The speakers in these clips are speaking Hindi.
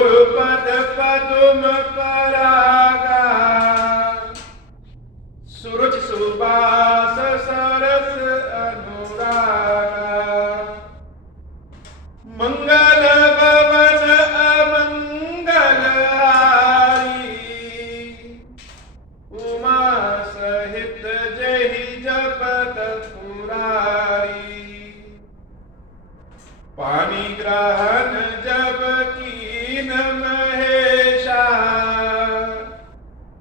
गुरुपद पदुम परागा, सुरुच सुबास सरस अनुरागा, मंगल भवन अमंगल हारी, उमा सहित जहि जपत पुरारी, पानी ग्रहण जब कीन महेशा,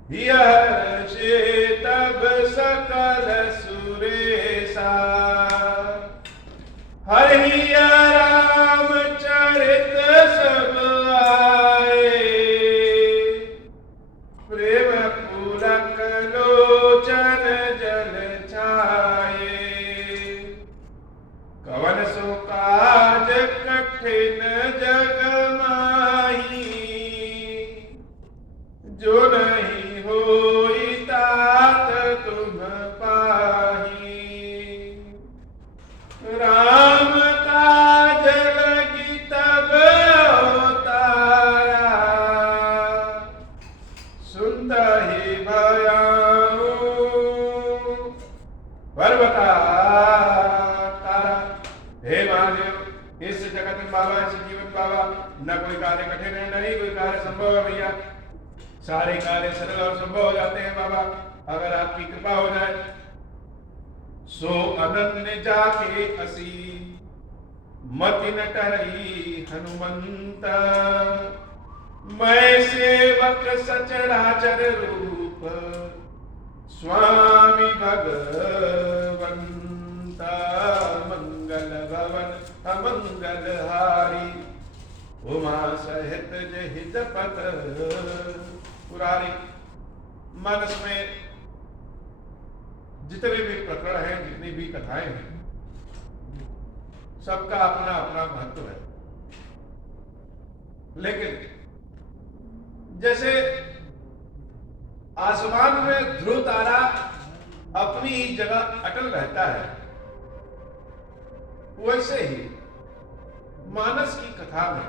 हर्षे तब सकल सुरेशा, हरिया राम चरित सब आए, प्रेम पुलक लोचन जल छाए, कवन सो काज कठिन जग माही, जो नहीं होई तात तुम पाही, राम काज लगी तब अवतारा, सुनता ही भयाऊं पर्वता तारा। हे महादेव, इस जगत में बाबा, इस जीवन बाबा, न कोई कार्य कठिन है, न ही कोई कार्य संभव है भैया। सारे कार्य सरल और संभव हो जाते हैं बाबा, अगर आपकी कृपा हो जाए। सो अनन्य जाके असी, मति न टरई हनुमंत, मैं सेवक सचराचर रूप, स्वामी भगवंता, मंगल भवन अमंगल हारी, उमा सहित जहि जपत पुरारी। मानस में जितने भी प्रकरण हैं, जितनी भी कथाएं हैं, सबका अपना अपना महत्व है। लेकिन जैसे आसमान में ध्रुव तारा अपनी ही जगह अटल रहता है, वैसे ही मानस की कथा में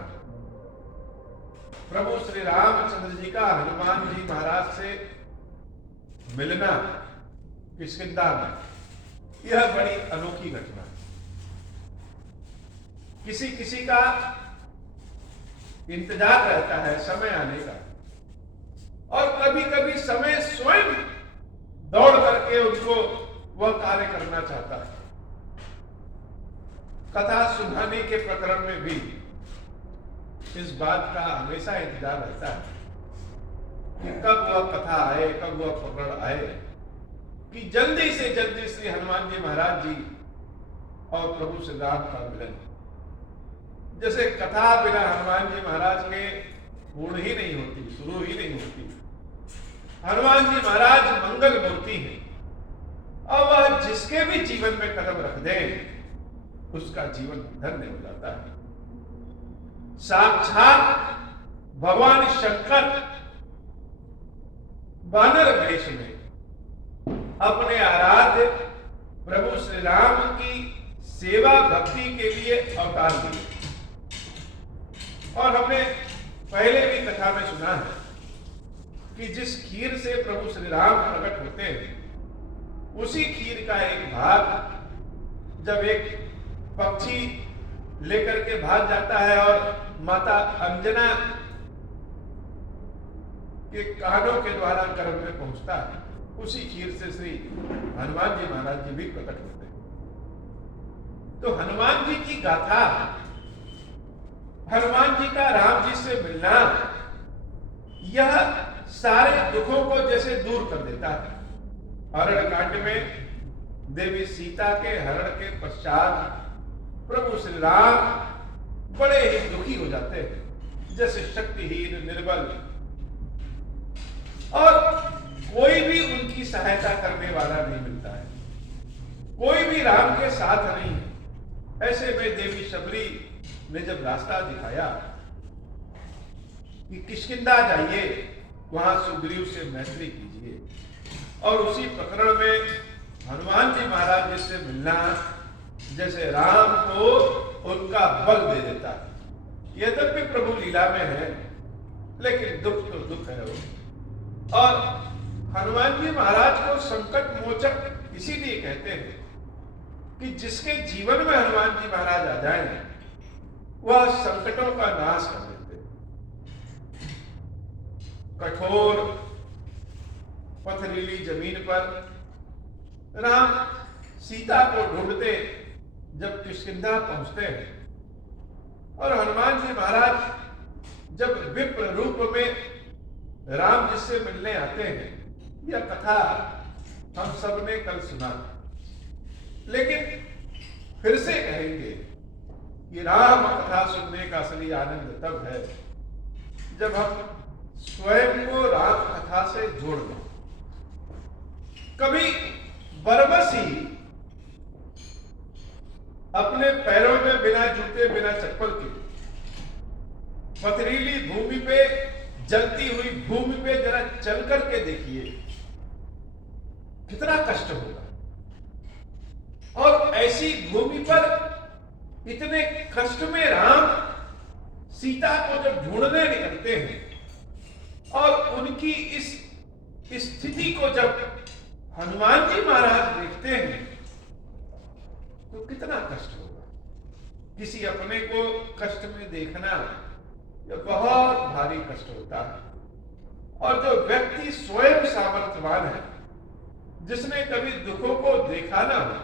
प्रभु श्री रामचंद्र जी का हनुमान जी महाराज से मिलना किष्किंधा में, यह बड़ी अनोखी घटना है। किसी किसी का इंतजार रहता है समय आने का, और कभी कभी समय स्वयं दौड़ करके उनको वह कार्य करना चाहता है। कथा सुनाने के प्रकरण में भी इस बात का हमेशा इंतजार रहता है कि कब वह कथा आए, कब वह प्रकरण आए, कि जल्दी से जल्दी श्री हनुमान जी महाराज जी और प्रभु श्री राम का मिलन। जैसे कथा बिना हनुमान जी महाराज के पूर्ण ही नहीं होती, शुरू ही नहीं होती। हनुमान जी महाराज मंगल मूर्ति हैं, और वह जिसके भी जीवन में कदम रख दें, उसका जीवन धन्य हो जाता है। साक्षात भगवान शंकर वानर वेश में अपने आराध्य प्रभु श्री राम की सेवा भक्ति के लिए अवतार दिए। और हमने पहले भी कथा में सुना है कि जिस खीर से प्रभु श्री राम प्रकट होते हैं, उसी खीर का एक भाग जब एक पक्षी लेकर के भाग जाता है और माता अंजना के कानों के द्वारा गर्भ में पहुंचता है, उसी खीर से श्री हनुमान जी महाराज जी भी प्रकट होते हैं। तो हनुमान जी की गाथा, हनुमान जी का राम जी से मिलना, यह सारे दुखों को जैसे दूर कर देता है। हरण कांड में देवी सीता के हरण के पश्चात प्रभु श्री राम बड़े ही दुखी हो जाते हैं, जैसे शक्तिहीन, निर्बल, और कोई भी उनकी सहायता करने वाला नहीं मिलता है, कोई भी राम के साथ नहीं है। ऐसे में देवी शबरी ने जब रास्ता दिखाया कि किष्किंधा जाइए, वहां सुग्रीव से मैत्री कीजिए, और उसी प्रकरण में हनुमान जी महाराज जी से मिलना जैसे राम को उनका बल दे देता है। यद्यपि प्रभु लीला में है लेकिन दुख तो दुख है वो। और हनुमान जी महाराज को संकट मोचक इसीलिए कहते हैं कि जिसके जीवन में हनुमान जी महाराज आ जाए वह संकटों का नाश कर देते हैं। कठोर पथरीली जमीन पर राम सीता को ढूंढते जब किष्किंधा पहुंचते हैं और हनुमान जी महाराज जब विप्र रूप में राम जी से मिलने आते हैं, यह कथा हम सबने कल सुना, लेकिन फिर से कहेंगे कि राम कथा सुनने का असली आनंद तब है जब हम स्वयं को राम कथा से जोड़ लें। कभी बरबस ही अपने पैरों में बिना जूते बिना चप्पल के पथरीली भूमि पे, जलती हुई भूमि पे जरा चल करके देखिए कितना कष्ट होगा। और ऐसी भूमि पर इतने कष्ट में राम सीता को जब ढूंढने निकलते हैं और उनकी इस स्थिति को जब हनुमान जी महाराज देखते हैं तो कितना कष्ट होगा। किसी अपने को कष्ट में देखना यह बहुत भारी कष्ट होता है। और जो व्यक्ति स्वयं सामर्थ्यवान है, जिसने कभी दुखों को देखा ना हो,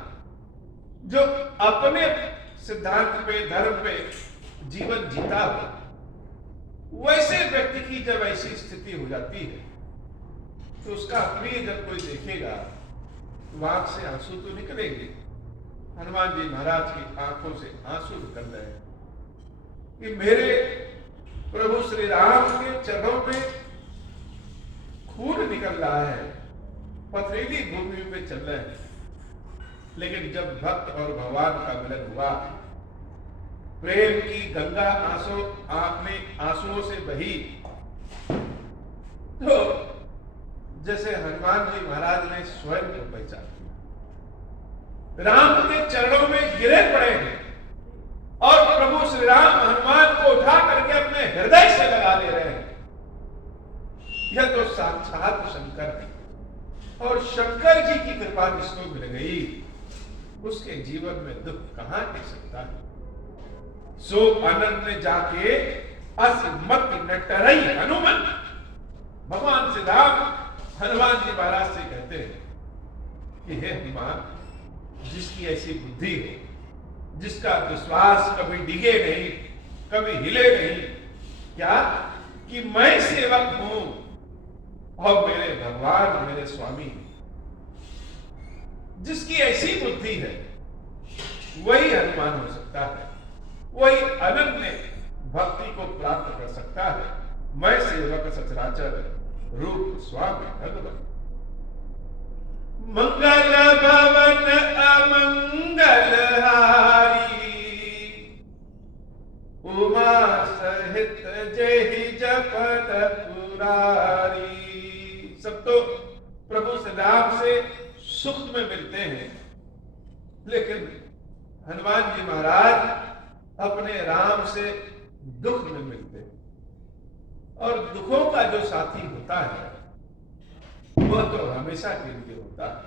जो अपने सिद्धांत पे, धर्म पे जीवन जीता हो, वैसे व्यक्ति की जब ऐसी स्थिति हो जाती है तो उसका प्रिय जब कोई देखेगा तो आंख से आंसू तो निकलेंगे। हनुमान जी महाराज की आंखों से आंसू निकल रहे हैं कि मेरे प्रभु श्री राम के चरणों में खून निकल रहा है, पथरीली भूमि पे चल रहे हैं। लेकिन जब भक्त और भगवान का मिलन हुआ, प्रेम की गंगा आंसुओं से बही, तो जैसे हनुमान जी महाराज ने स्वयं को पहचान लिया, राम के चरणों में गिरे पड़े हैं और प्रभु श्री राम हनुमान को उठा करके अपने हृदय से लगा ले रहे हैं। यह तो साक्षात शंकर है और शंकर जी की कृपा जिसको मिल गई उसके जीवन में दुख कहां टिक सकता है। सो अनन्य जाके असमत नटरई हनुमान, भगवान श्री राम हनुमान जी महाराज से कहते हैं कि हे हनुमान, जिसकी ऐसी बुद्धि हो, जिसका विश्वास कभी डिगे नहीं, कभी हिले नहीं, क्या कि मैं सेवक हूं और मेरे भगवान मेरे स्वामी, जिसकी ऐसी बुद्धि है वही हनुमान हो सकता है, वही अनन्य भक्ति को प्राप्त कर सकता है। मैं सेवक सचराचर रूप स्वामी भगवान। मंगल भवन अमंगल हारी, उमा सहित जय जपत पुरारी। सब तो प्रभु श्री राम से सुख में मिलते हैं, लेकिन हनुमान जी महाराज अपने राम से दुख में मिलते हैं। और दुखों का जो साथी होता है वह तो हमेशा के लिए होता है।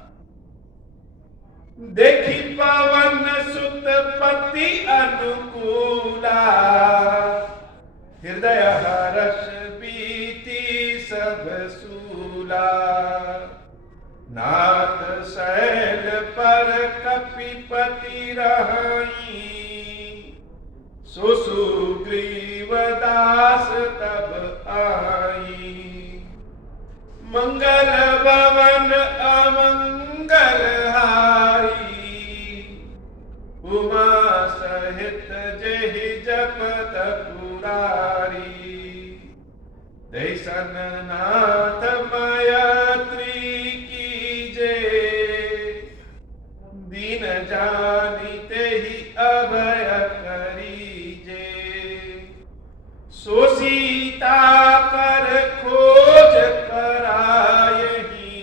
देखी पवन सुत पति अनुकूला, हृदय हर्ष बीती सब सूला। नाथ शैल पर कपिपति रहाई, सुग्रीव दास तब आई। मंगल भवन अमंगल हारी, उमा सहित जहि जपत पुरारी। दैसन नाथ मैत्री कीजे, दीन जानिते ही अभय करीजे। सो सीता कर खोज करायहि,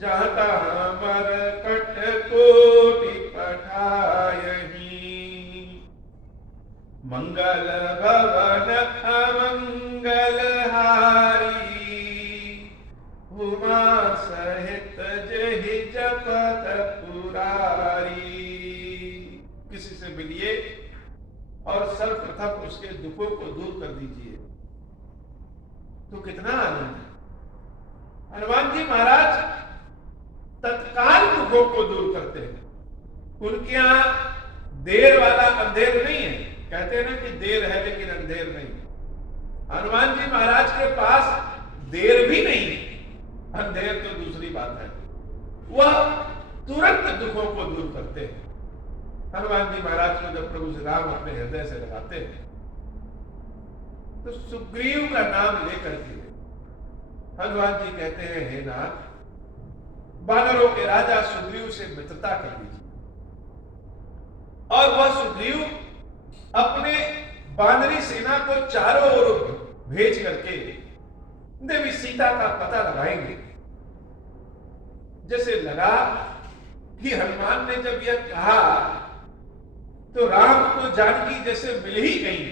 जहाँ तहाँ मरकट कोटि पठायहि। मंगल भवन अमंगल दुखों को दूर कर दीजिए। तो कितना आनंद है। हनुमान जी महाराज तत्काल दुखों को दूर करते हैं। उनके यहां देर वाला अंधेर नहीं है। कहते हैं ना कि देर है लेकिन अंधेर नहीं। हनुमान जी महाराज के पास देर भी नहीं है, अंधेर तो दूसरी बात है। वह तुरंत दुखों को दूर करते हैं। हनुमान जी महाराज को जब प्रभु श्री राम अपने हृदय से लगाते हैं तो सुग्रीव का नाम लेकर के हनुमान जी कहते हैं, हे नाथ, वानरों के राजा सुग्रीव से मित्रता कर लीजिए। और वह सुग्रीव अपने वानरी सेना को चारों ओर भेज करके देवी सीता का पता लगाएंगे। जैसे लगा कि हनुमान ने जब यह कहा तो राम को जानकी जैसे मिल ही गई।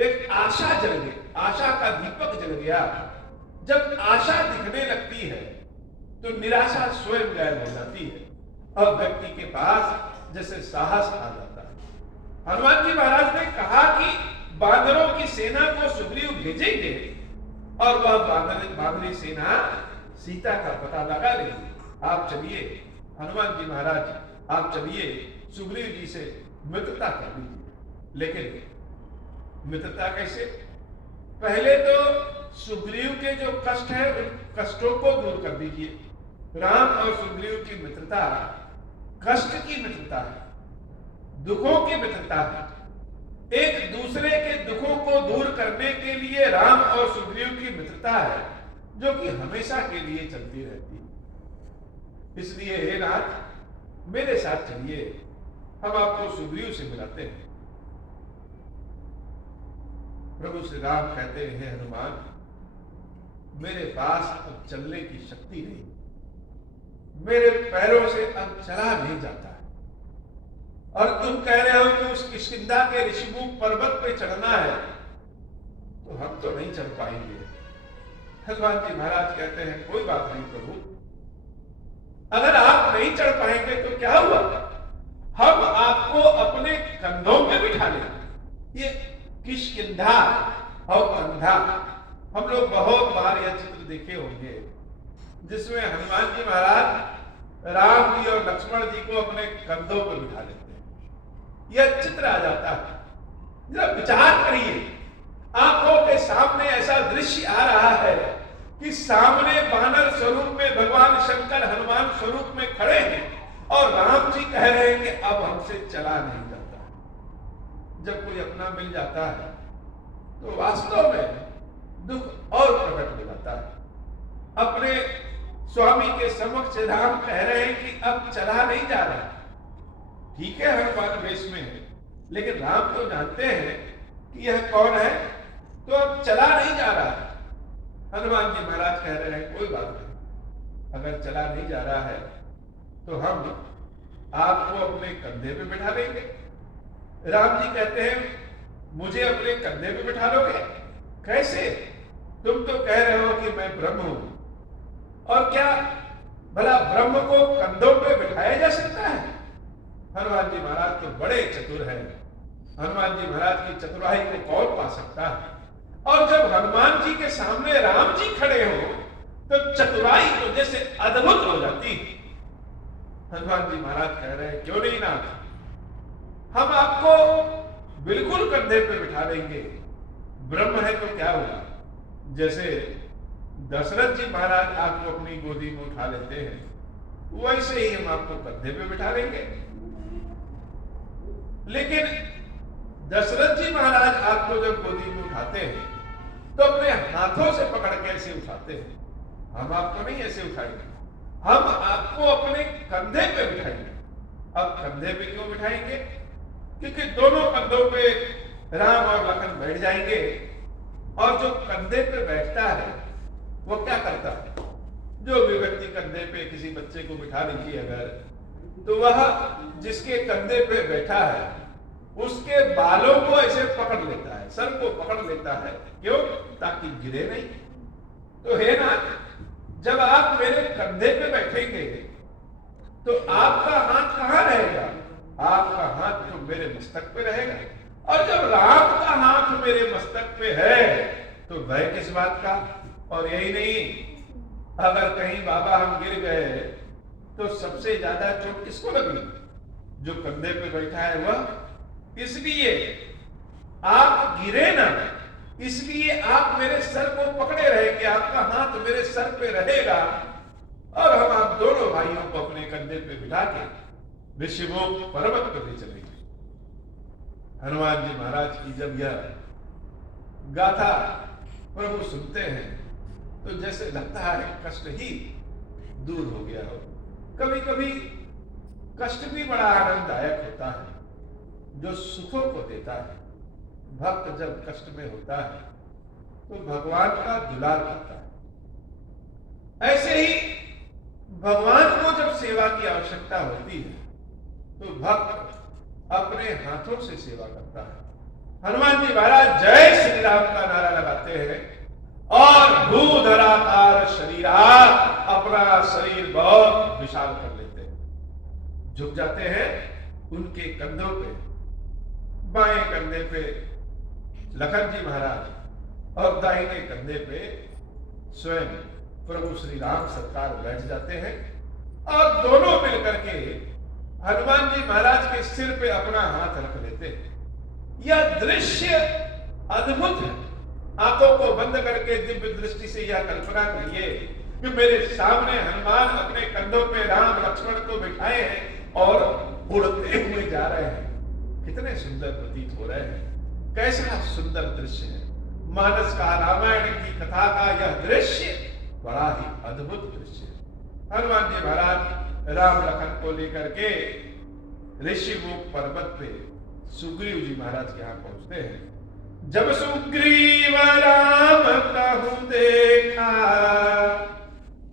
एक आशा जल गई, आशा का दीपक जल गया। जब आशा दिखने लगती है तो निराशा स्वयं गायब हो जाती है और व्यक्ति के पास जैसे साहस आ जाता है। हनुमान जी महाराज ने कहा कि बांदरों की सेना को सुग्रीव भेजेंगे और वह बांदरी सेना सीता का पता लगा लेगी। आप चलिए हनुमान जी महाराज, आप चलिए सुग्रीव जी से मित्रता कर लीजिए। लेकिन मित्रता कैसे? पहले तो सुग्रीव के जो कष्ट है उन कष्टों को दूर कर दीजिए। राम और सुग्रीव की मित्रता कष्ट की मित्रता है, दुखों की मित्रता है। एक दूसरे के दुखों को दूर करने के लिए राम और सुग्रीव की मित्रता है जो कि हमेशा के लिए चलती रहती है। इसलिए हे नाथ, मेरे साथ चलिए, हम आपको सुग्रीव से मिलाते हैं। प्रभु श्री राम कहते हैं, हनुमान, मेरे पास अब चलने की शक्ति नहीं, मेरे पैरों से अब चला नहीं जाता है। और तुम कह रहे हो कि उस किष्किंधा के ऋषिमुख पर्वत पे चढ़ना है, तो हम तो नहीं चढ़ पाएंगे। हनुमान जी महाराज कहते हैं, कोई बात नहीं प्रभु, अगर आप नहीं चढ़ पाएंगे तो क्या हुआ, हम आपको अपने कंधों पे बिठा लेंगे। ये किष्किंधा और कंधा, हम लोग बहुत बार यह चित्र देखे होंगे जिसमें हनुमान जी महाराज राम जी और लक्ष्मण जी को अपने कंधों पर बिठा लेते हैं। यह चित्र आ जाता है। जरा विचार करिए, आंखों के सामने ऐसा दृश्य आ रहा है कि सामने वानर स्वरूप में भगवान शंकर हनुमान स्वरूप में खड़े हैं और राम जी कह रहे हैं कि अब हमसे चला नहीं जाता। जब कोई अपना मिल जाता है तो वास्तव में दुख और प्रकट हो जाता है। अपने स्वामी के समक्ष राम कह रहे हैं कि अब चला नहीं जा रहा। ठीक है, हनुमान वेश में है, लेकिन राम तो जानते हैं कि यह कौन है, तो अब चला नहीं जा रहा। हनुमान जी महाराज कह रहे हैं, कोई बात नहीं, अगर चला नहीं जा रहा है तो हम आपको अपने कंधे पे बिठा लेंगे। राम जी कहते हैं, मुझे अपने कंधे पे बिठा लोगे? कैसे? तुम तो कह रहे हो कि मैं ब्रह्म हूं, और क्या भला ब्रह्म को कंधों पे बिठाया जा सकता है? हनुमान जी महाराज तो बड़े चतुर हैं। हनुमान जी महाराज की चतुराई को कौन पा सकता है? और जब हनुमान जी के सामने राम जी खड़े हो तो चतुराई तो जैसे अद्भुत हो जाती है। हनुमान जी महाराज कह रहे हैं, क्यों नहीं नाथ, हम आपको बिल्कुल कंधे पे बिठा देंगे। ब्रह्म है तो क्या हुआ? जैसे दशरथ जी महाराज आपको अपनी गोदी में उठा लेते हैं, वैसे ही हम आपको कंधे पे बिठा लेंगे। लेकिन दशरथ जी महाराज आपको जब गोदी में उठाते हैं तो अपने हाथों से पकड़ के ऐसे उठाते हैं। हम आपको नहीं ऐसे उठाएंगे, हम आपको अपने कंधे पे बिठाएंगे। अब कंधे पे क्यों बिठाएंगे? क्योंकि दोनों कंधों पे राम और लखन बैठ जाएंगे, और जो कंधे पे बैठता है वो क्या करता है? जो भी व्यक्ति कंधे पे किसी बच्चे को बिठा लीजिए अगर, तो वह जिसके कंधे पे बैठा है उसके बालों को ऐसे पकड़ लेता है, सर को पकड़ लेता है। क्यों? ताकि गिरे नहीं। तो हे नाथ, जब आप मेरे कंधे पे बैठेंगे तो आपका हाथ कहां रहेगा? आपका हाथ तो मेरे मस्तक पे रहेगा, और जब राम का हाथ मेरे मस्तक पे है तो भय किस बात का। और यही नहीं, अगर कहीं बाबा हम गिर गए तो सबसे ज्यादा चोट किसको लगी, जो कंधे पे बैठा है वह। इसलिए आप गिरे ना, इसलिए आप मेरे सर को पकड़े रहे कि आपका हाथ मेरे सर पे रहेगा और हम आप दोनों भाइयों को अपने कंधे पे बिठा के ऋषिमुख पर्वत पर ले चलेंगे। हनुमान जी महाराज की जब यह गाथा प्रभु सुनते हैं तो जैसे लगता है कष्ट ही दूर हो गया हो। कभी कभी कष्ट भी बड़ा आनंददायक होता है, जो सुखों को देता है। भक्त जब कष्ट में होता है तो भगवान का दुलार करता है। ऐसे ही भगवान को जब सेवा की आवश्यकता होती है तो भक्त अपने हाथों से सेवा करता है। हनुमान जी महाराज जय श्री राम का नारा लगाते हैं और भूधराकार शरीरा, अपना शरीर बहुत विशाल कर लेते हैं, झुक जाते हैं उनके कंधों पे। बाएं कंधे पे लखन जी महाराज और दाहिने कंधे पे स्वयं प्रभु श्री राम सरकार बैठ जाते हैं और दोनों मिलकर के हनुमान जी महाराज के सिर पे अपना हाथ रख लेते हैं। यह दृश्य अद्भुत है। आंखों को बंद करके दिव्य दृष्टि से यह कल्पना करिए कि मेरे सामने हनुमान अपने कंधों पे राम लक्ष्मण को बिठाए हैं और उड़ते हुए जा रहे हैं। कितने सुंदर प्रतीत हो रहे हैं, कैसा सुंदर दृश्य है। मानस का, रामायण की कथा का यह दृश्य बड़ा ही अद्भुत दृश्य है। हनुमान जी महाराज राम लखन को लेकर के ऋषिमुख पर्वत पे सुग्रीव जी महाराज के यहाँ पहुंचते हैं। जब सुग्रीव राम कहु देखा,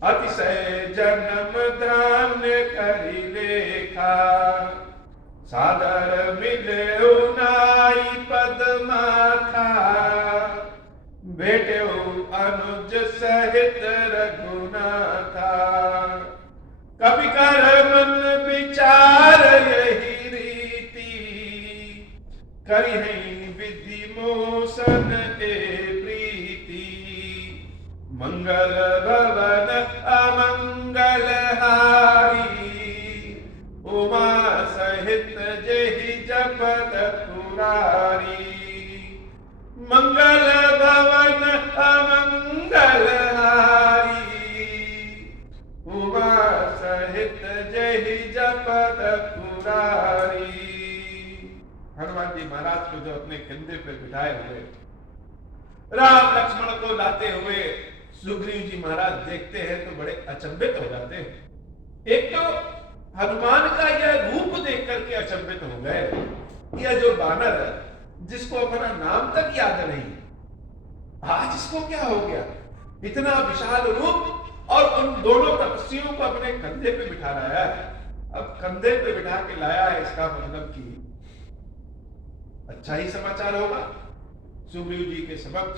अतिशय जन्म धान्य करि लेखा। सादर मिले नाई पद माथा, भेटे अनुज सहित रघुनाथा। कवि कर मन विचार यही रीति, करिहि विधि मोसन ए प्रीति। मंगल भवन अमंगल हारी, उमा सहित जेहि जपत पुरारी। मंगल भवन अमंगल हारी, उमा सहित जेहि जपत पुरारी। हनुमान जी महाराज को जो अपने कंधे पे बिठाए हुए राम लक्ष्मण को लाते हुए सुग्रीव जी महाराज देखते हैं तो बड़े अचंभित हो जाते हैं। एक तो हनुमान का यह रूप देख करके अचंभित हो गए। यह जो बानर है जिसको अपना नाम तक याद नहीं, आज इसको क्या हो गया, इतना विशाल रूप और उन दोनों तपस्वियों को अपने कंधे पे बिठा लाया है। अब कंधे पे बिठा के लाया है, इसका मतलब कि अच्छा ही समाचार होगा। सुग्रीव जी के समक्ष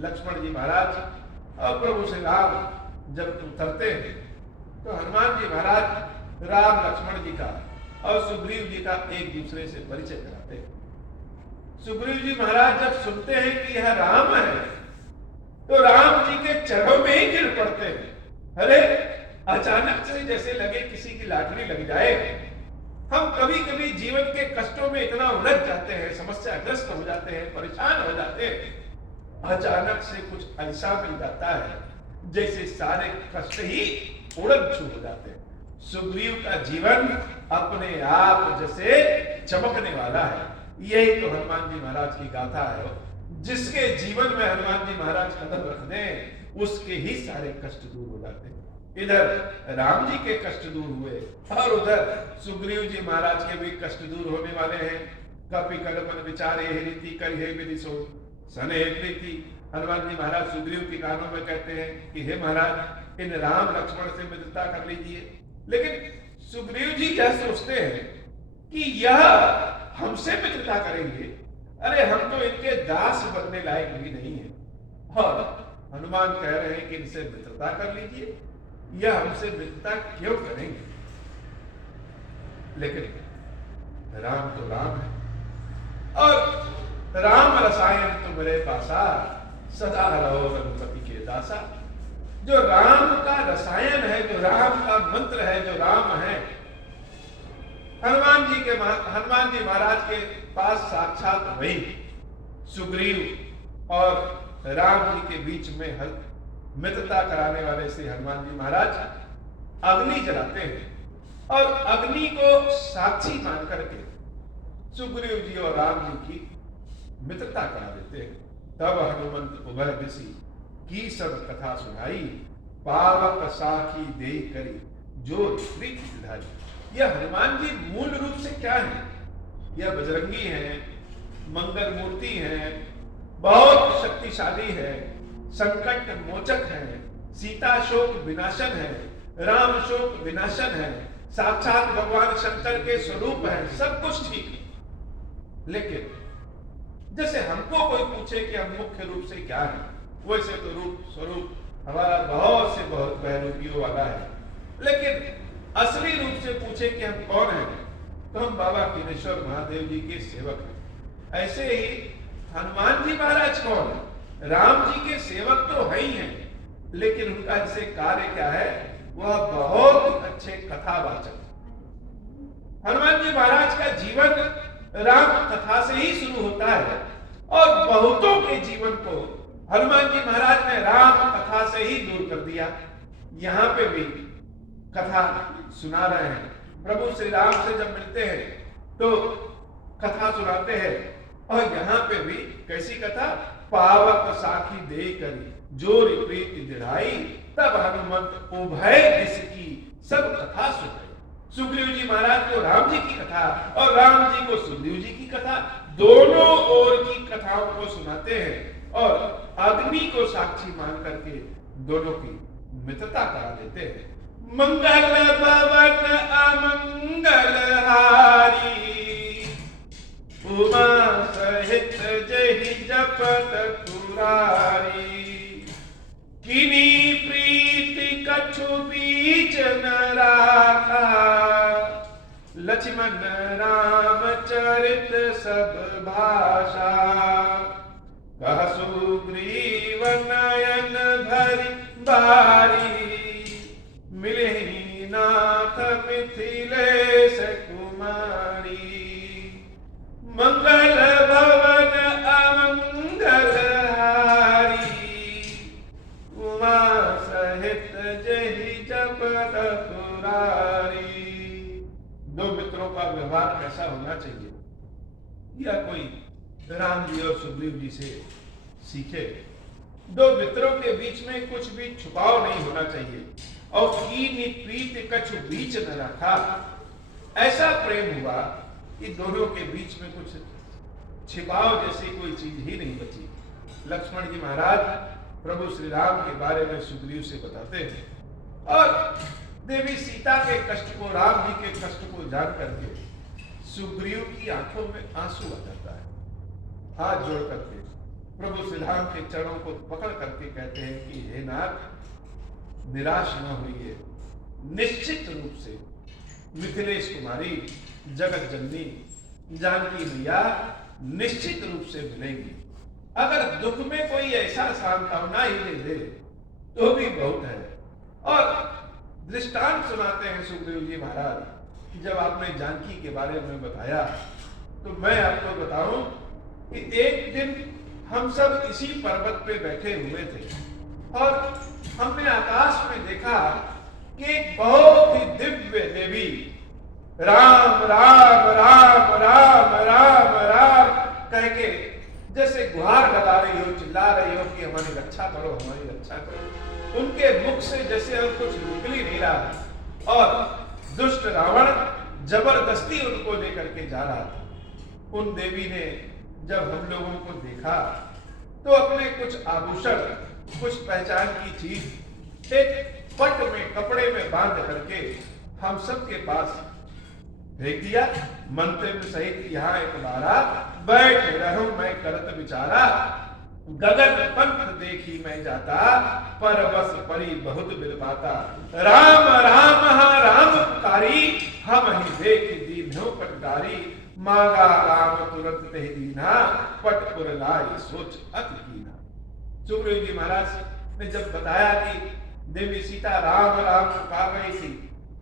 लक्ष्मण जी महाराज और प्रभु श्री राम जब उतरते हैं तो हनुमान जी महाराज राम लक्ष्मण जी का और सुग्रीव जी का एक दूसरे से परिचय कराते हैं। सुग्रीव जी महाराज जब सुनते हैं कि यह राम है तो राम जी के चरणों में ही गिर पड़ते हैं। अरे अचानक से जैसे लगे किसी की लाठरी लग जाए। हम कभी कभी जीवन के कष्टों में इतना उलझ जाते हैं, समस्याग्रस्त हो जाते हैं, परेशान हो जाते हैं। अचानक से कुछ ऐसा मिल जाता है जैसे सारे कष्ट ही उड़न-छू हो जाते हैं। सुग्रीव का जीवन अपने आप जैसे चमकने वाला है। यही तो हनुमान जी महाराज की गाथा है। जिसके जीवन में हनुमान जी महाराज कदम रख दें उसके ही सारे कष्ट दूर हो जाते हैं। इधर राम जी के कष्ट दूर हुए और उधर सुग्रीव जी महाराज के भी कष्ट दूर होने वाले हैं। कपि कर मन विचार यही रीति करिहे विधि सो सने प्रीति। हनुमान जी महाराज सुग्रीव के कानों में कहते हैं कि हे महाराज इन राम लक्ष्मण से मित्रता कर लीजिए। लेकिन सुग्रीव जी यह सोचते हैं कि यह हमसे मित्रता करेंगे, अरे हम तो इनके दास बनने लायक भी नहीं है। और हनुमान कह रहे हैं कि इनसे मित्रता कर लीजिए, यह हमसे मित्रता क्यों करेंगे। लेकिन राम तो राम है, और राम रसायन तुम्हारे पासा, सदा रहो रघुपति के दासा। जो राम का रसायन है, जो राम का मंत्र है, जो राम है, हनुमान जी महाराज के पास साक्षात वही सुग्रीव और राम जी के बीच में मित्रता कराने वाले श्री हनुमान जी महाराज अग्नि जलाते हैं और अग्नि को साक्षी मान करके सुग्रीव जी और राम जी की मित्रता करा देते हैं। तब हनुमंत उभय दिसी की सब कथा सुनाई, पावक साखी दे करी जो प्रीति दिधाई। यह हनुमान जी मूल रूप से क्या है? यह बजरंगी है, मंगल मूर्ति है, बहुत शक्तिशाली है, संकट मोचक है, सीता शोक विनाशन है, राम शोक विनाशन है, साक्षात भगवान शंकर के स्वरूप है, सब कुछ ठीक है। लेकिन जैसे हमको कोई पूछे कि हम मुख्य रूप से क्या है, वैसे तो रूप स्वरूप हमारा बहुत से बहुत बहरूपियों वाला है। लेकिन असली रूप से पूछे कि हम कौन हैं, तो हम बाबा किनेश्वर महादेव जी के सेवक हैं। ऐसे ही हनुमान जी महाराज कौन है? राम जी के सेवक तो है ही हैं, लेकिन उनका जैसे कार्य क्या है, वह बहुत अच्छे कथावाचक। हनुमान जी महाराज का जीवन राम कथा से ही शुरू होता है और बहुतों के जीवन को हनुमान जी महाराज ने राम कथा से ही दूर कर दिया। यहाँ पे भी कथा सुना रहे हैं। प्रभु श्री राम से जब मिलते हैं तो कथा सुनाते हैं और यहाँ पे भी कैसी कथा? पावक साखी दे करी जोरी प्रीति दिढ़ाई, तब हनुमंत उभय दिस की सब कथा सुनाई। सुग्रीव जी महाराज को राम जी की कथा और राम जी को सुग्रीव जी की कथा, दोनों ओर की कथाओं को सुनाते हैं और अग्नि को साक्षी मान करके दोनों की मित्रता करा देते हैं। मंगल भवन अमंगल हारी, उमा सहित जहि जपत पुरारी, किनी प्रीति कछु बीच न राखा, लक्ष्मण राम चरित सब भाषा, कह सुग्रीव नयन भरी बारी, मिले नाथ मिथिलेश कुमारी, मंगल भवन अमंगल हारी, उमा सहित जहि जपत पुरारी। दो मित्रों का व्यवहार कैसा होना चाहिए, यह कोई राम जी और सुग्रीव जी से सीखे। दो मित्रों के बीच में कुछ भी छुपाव नहीं होना चाहिए और कीनी प्रीति कछु बीच न रखा। ऐसा प्रेम हुआ कि दोनों के बीच में कुछ छिपाव जैसी कोई चीज ही नहीं बची। लक्ष्मण जी महाराज प्रभु श्री राम के बारे में सुग्रीव से बताते हैं और देवी सीता के कष्ट को, राम जी के कष्ट को जान करके सुग्रीव की आंखों में आंसू आ जाता है। हाथ जोड़ करके प्रभु श्री राम के चरणों को पकड़ करके कहते हैं कि हे नाथ, निराश न होइए, निश्चित रूप से मिथिलेश कुमारी, जगत जननी जानकी मैया निश्चित रूप से मिलेंगी। अगर दुख में कोई ऐसा सांत्वना ही दे दे तो भी बहुत है। और दृष्टांत सुनाते हैं सुग्रीव जी महाराज। जब आपने जानकी के बारे में बताया तो मैं आपको बताऊं कि एक दिन हम सब इसी पर्वत पे बैठे हुए थे और हमने आकाश में देखा कि एक बहुत ही दिव्य देवी राम राम राम राम राम राम कह के जैसे गुहार लगा रही हो, चिल्ला रही हो कि हमारी रक्षा करो, हमारी रक्षा करो। उनके मुख से जैसे और कुछ निकल ही नहीं रहा और दुष्ट रावण जबरदस्ती उनको लेकर के जा रहा था। उन देवी ने जब हम लोगों को देखा तो अपने कुछ आभूषण, कुछ पहचान की चीज एक पट में, कपड़े में बांध करके हम सबके पास भेज दिया। मंत्र सहित यहाँ एक बारा, बैठ रहूं मैं करत विचारा, गगन पंथ देखी मैं जाता, पर बस परी बहुत बिलपाता, राम राम राम पुकारी, हम ही देख दीन्हो पटकारी, मांगा राम तुरंत तह दीना, पटपुर लाई सोच अति कीना। सुग्रीव जी महाराज ने जब बताया कि देवी सीता राम राम पुकार रही थी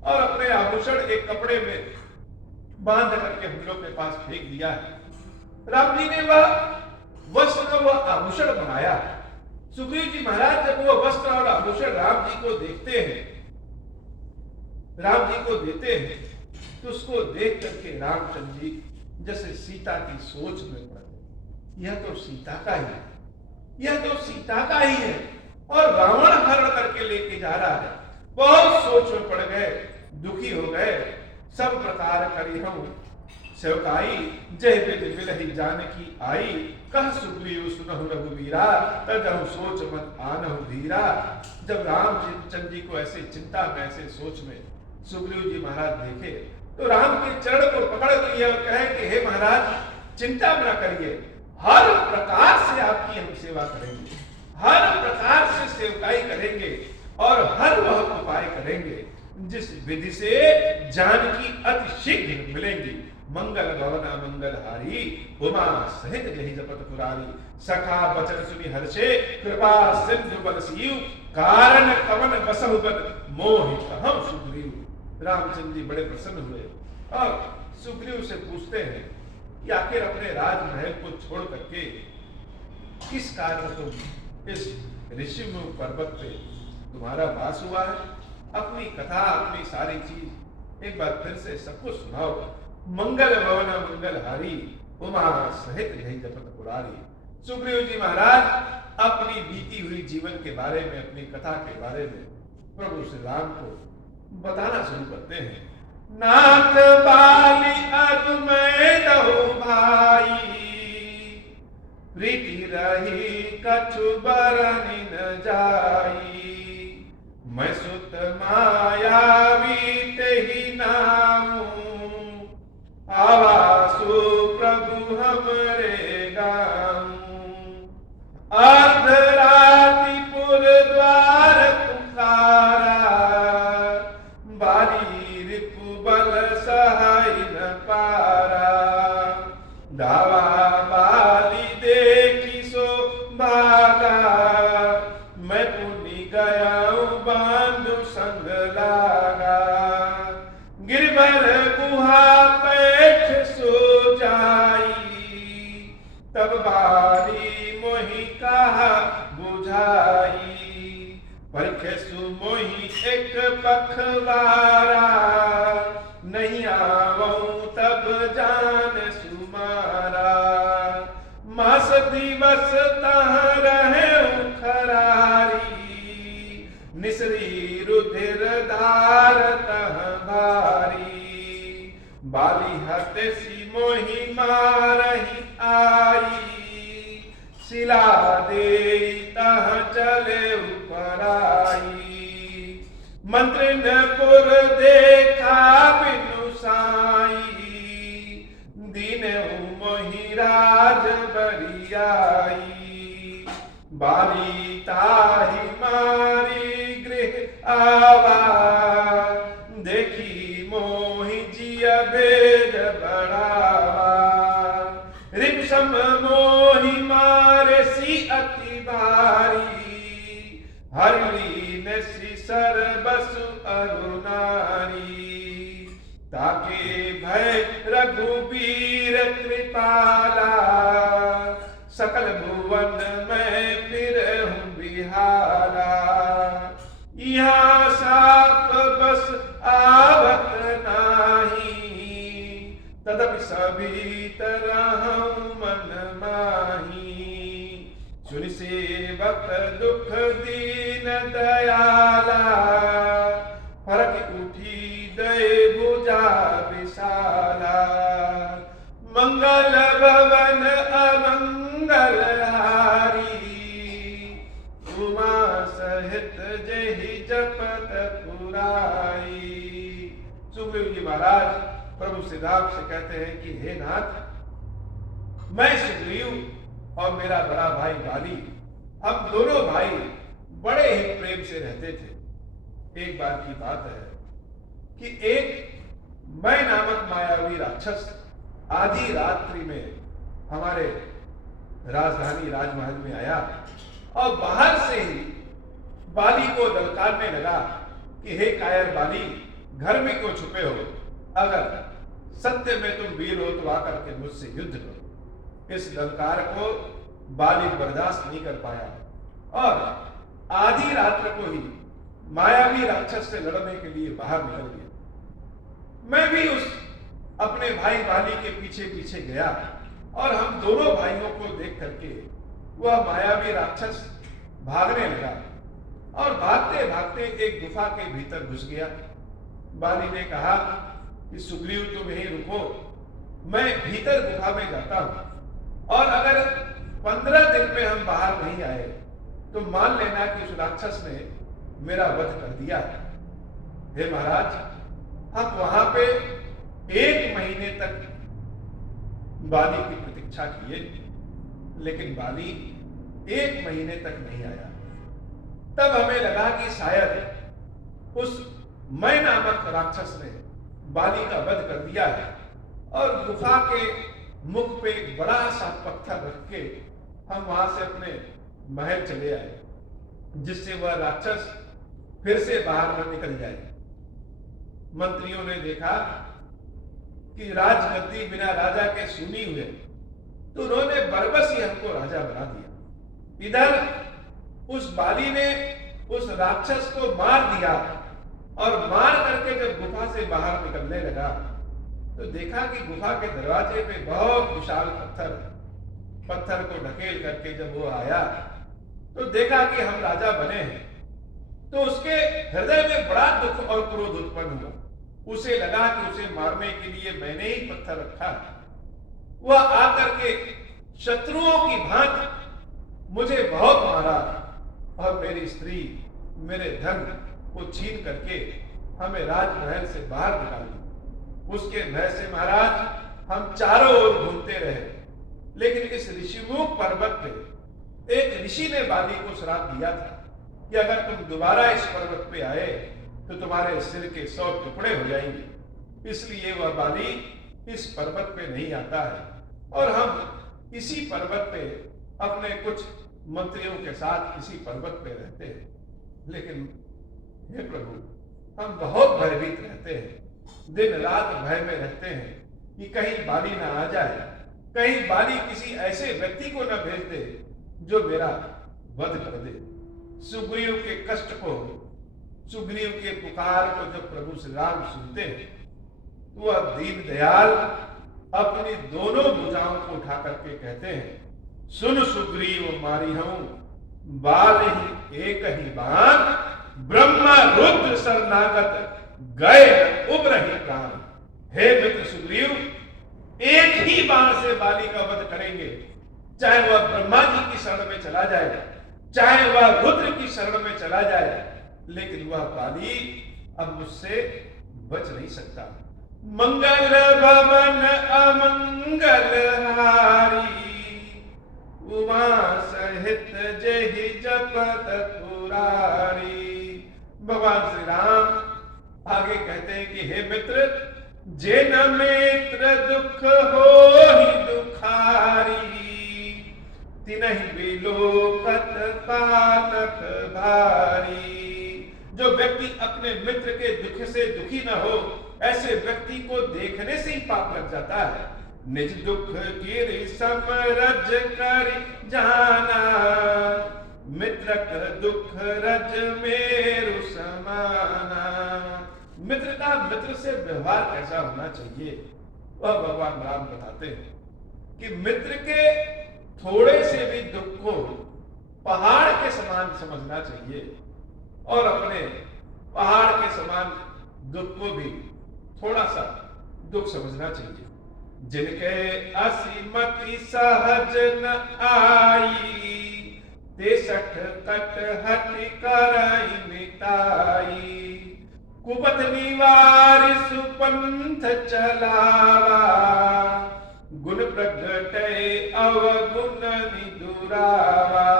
और अपने आभूषण एक कपड़े में बांध करके हम लोग के पास फेंक दिया है, राम जी ने वह वस्त्र व आभूषण बनाया। सुग्रीव जी महाराज जब वो वस्त्र और आभूषण राम जी को देखते हैं, राम जी को देते हैं, तो उसको देख करके रामचंद्र जी जैसे सीता की सोच में पड़ गए, यह तो सीता का ही है, यह तो सीता का ही है और रावण हरण करके लेके जा रहा है। बहुत सोच में पड़ गए, दुखी हो गए। सब प्रकार करी हम सेवकाई, जय विधि बिलहि जानकी आई, कह सुग्रीव सुनहु रघुवीरा, तजहु सोच मत आनहु धीरा। जब रामचंद्र जी को ऐसे चिंता में, ऐसे सोच में सुग्रीव जी महाराज देखे तो राम के चरण को पकड़ लिए और कहे कि हे महाराज, चिंता न करिए, हर प्रकार से आपकी हम सेवा करेंगे, हर प्रकार से सेवकाई करेंगे और हर वह उपाय करेंगे जिस विधि से जानकी अति शीघ्र मिलेंगी। मंगल भवना मंगलहारी, उमा सहित जहि जपत पुरारी, सखा बचन सुनि हर्षे, कृपा सिंधु बल सीयु, कारण कवन बसहु बन मोहि कहम सुग्रीव। रामचंद्र जी बड़े प्रसन्न हुए और सुग्रीव से पूछते हैं कि आखिर अपने राजमहल को छोड़ करके किस कारण तुम इस ऋषिमुख पर्वत पे तुम्हारा वास हुआ है? अपनी कथा, अपनी सारी चीज एक बार फिर से सबको सुनाओ। मंगल भवन मंगलहारी, उमा सहित यही जपत पुरारी। सुग्रीव जी महाराज अपनी बीती हुई जीवन के बारे में, अपनी कथा के बारे में प्रभु श्री राम को बताना शुरू करते हैं। नाथ बाली अज मैं दहु भाई, प्रीति रही कछु बरनि न जाई, मैं सुत मायावी तेहि नामू, आवासु प्रभु हमरे गाऊं। अर्धरात्रि पुर द्वार पुकारा, बारी रिपु बल सहाय न पारा, दावा बाली देखी सो भागा, मैं पुनि गया बांधु संग लागा, गिरबर गुहा पैठ सो जाई, तब बारी मोहि कहा बुझाई, परखसु मोहि एक पखवारा, नहीं आवऊं तब जान सुमारा, मास दिवस तह रहे खरारी, निसरी रुधिर धार तह भारी, बाली हते सी मोहि मारहि आई, शिला दे तह चले उपराई, मंत्र न पुर देखा बिनु साई, दीन मोहि राज बरियाई, बाली ताहि मारी गृह आवा, देखी मोहि जिय भेद बढ़ावा, रिपसम मोहि मारे सी अति भारी, हरि ने सर बसु अरुणारी, ताके भय रघुबीर कृपाला, सकल भुवन में फिर हूँ बिहाला, यहाँ साप बस आवत नाही, तदपि सभी तरह मन माही, सुनि सेवक दुख दीन दयाला, फरक उठी दय भुजा विशाला, मंगल भवन अमंगल हारी, उमा सहित जहि जपत पुराई। सुग्रीव जी महाराज प्रभु श्री राम से कहते हैं कि हे नाथ, मैं सुग्रीव और मेरा बड़ा भाई बाली, हम दोनों भाई बड़े ही प्रेम से रहते थे। एक बार की बात है कि एक मैं नामक मायावी राक्षस आधी रात्रि में हमारे राजधानी राजमहल में आया और बाहर से ही बाली को ललकारने लगा कि हे कायर बाली, घर में क्यों छुपे हो? अगर सत्य में तुम वीर हो तो आकर के मुझसे युद्ध करो। इस ललकार को बाली बर्दाश्त नहीं कर पाया और आधी रात्र को ही मायावी राक्षस से लड़ने के लिए बाहर निकल गया। मैं भी उस अपने भाई बाली के पीछे पीछे गया और हम दोनों भाइयों को देख करके वह मायावी राक्षस भागने लगा और भागते भागते एक गुफा के भीतर घुस गया। बाली ने कहा कि सुग्रीव तुम यहीं रुको, मैं भीतर गुफा में जाता हूं और अगर 15 दिन में हम बाहर नहीं आए तो मान लेना कि उस राक्षस ने मेरा वध कर दिया। हे महाराज, हम वहां पे 1 महीने तक बाली की प्रतीक्षा किए, लेकिन बाली 1 महीने तक नहीं आया। तब हमें लगा कि शायद उस मैं नामक राक्षस ने बाली का वध कर दिया है और गुफा के मुख पे एक बड़ा सा पत्थर रख के हम वहां से अपने महल चले आए, जिससे वह राक्षस फिर से बाहर न निकल जाए। मंत्रियों ने देखा कि राजगद्दी बिना राजा के सुनी हुए, तो उन्होंने बरबस ही हमको राजा बना दिया। इधर उस बाली ने उस राक्षस को मार दिया और मार करके जब गुफा से बाहर निकलने लगा तो देखा कि गुफा के दरवाजे पे बहुत विशाल पत्थर को ढकेल करके जब वो आया तो देखा कि हम राजा बने हैं, तो उसके हृदय में बड़ा दुख और क्रोध उत्पन्न हुआ। उसे लगा कि उसे मारने के लिए मैंने ही पत्थर रखा। वह आकर के शत्रुओं की भांति मुझे बहुत मारा और मेरी स्त्री, मेरे धन को छीन करके हमें राजमहल से बाहर निकाल दिया। उसके भय से महाराज हम चारों ओर घूमते रहे, लेकिन इस ऋषिमुख पर्वत पे एक ऋषि ने बाली को श्राप दिया था कि अगर तुम दोबारा इस पर्वत पे आए तो तुम्हारे सिर के 100 टुकड़े हो जाएंगे। इसलिए वह बाली इस पर्वत पे नहीं आता है और हम इसी पर्वत पे अपने कुछ मंत्रियों के साथ इसी पर्वत पे रहते हैं। लेकिन हे प्रभु, हम बहुत भयभीत रहते हैं, दिन रात भय में रहते हैं कि कहीं बाली ना आ जाए, कहीं बाली किसी ऐसे व्यक्ति को न भेज दे जो मेरा वध कर दे। सुग्रीव के कष्ट को, सुग्रीव के पुकार को जब प्रभु श्री राम सुनते हैं तो वह दीन दयाल अपनी दोनों भुजाओं को उठा करके कहते हैं, सुन सुग्रीव मारी हूं बाल ही एक ही बाण, ब्रह्मा रुद्र शरणागत गए उबरहि प्राण। हे मित्र सुग्रीव, एक ही बाण से बाली का वध करेंगे, चाहे वह ब्रह्मा जी की शरण में चला जाए, चाहे वह रुद्र की शरण में चला जाए, लेकिन वह बाली अब मुझसे बच नहीं सकता। मंगल भवन अमंगल हारी, उमा सहित जेहि जपत पुरारी। भगवान श्री राम आगे कहते हैं कि हे मित्र, जिन मित्र दुख हो ही दुखारी, तिनहि बिलोकत पातक भारी। जो व्यक्ति अपने मित्र के दुख से दुखी न हो, ऐसे व्यक्ति को देखने से ही पाप लग जाता है। निज दुख गिरि समरज कर जाना, मित्रक दुख रज मेरु समाना। मित्र का मित्र से व्यवहार कैसा होना चाहिए वह भगवान राम बताते हैं कि मित्र के थोड़े से भी दुख को पहाड़ के समान समझना चाहिए और अपने पहाड़ के समान दुख को भी थोड़ा सा दुख समझना चाहिए। जिनके असीमति सहज न आई, ते सठ कट हट कराई मिटाई। कुपथ निवार सुपंथ चलावा, गुण प्रगटय अवगुण निदुरावा।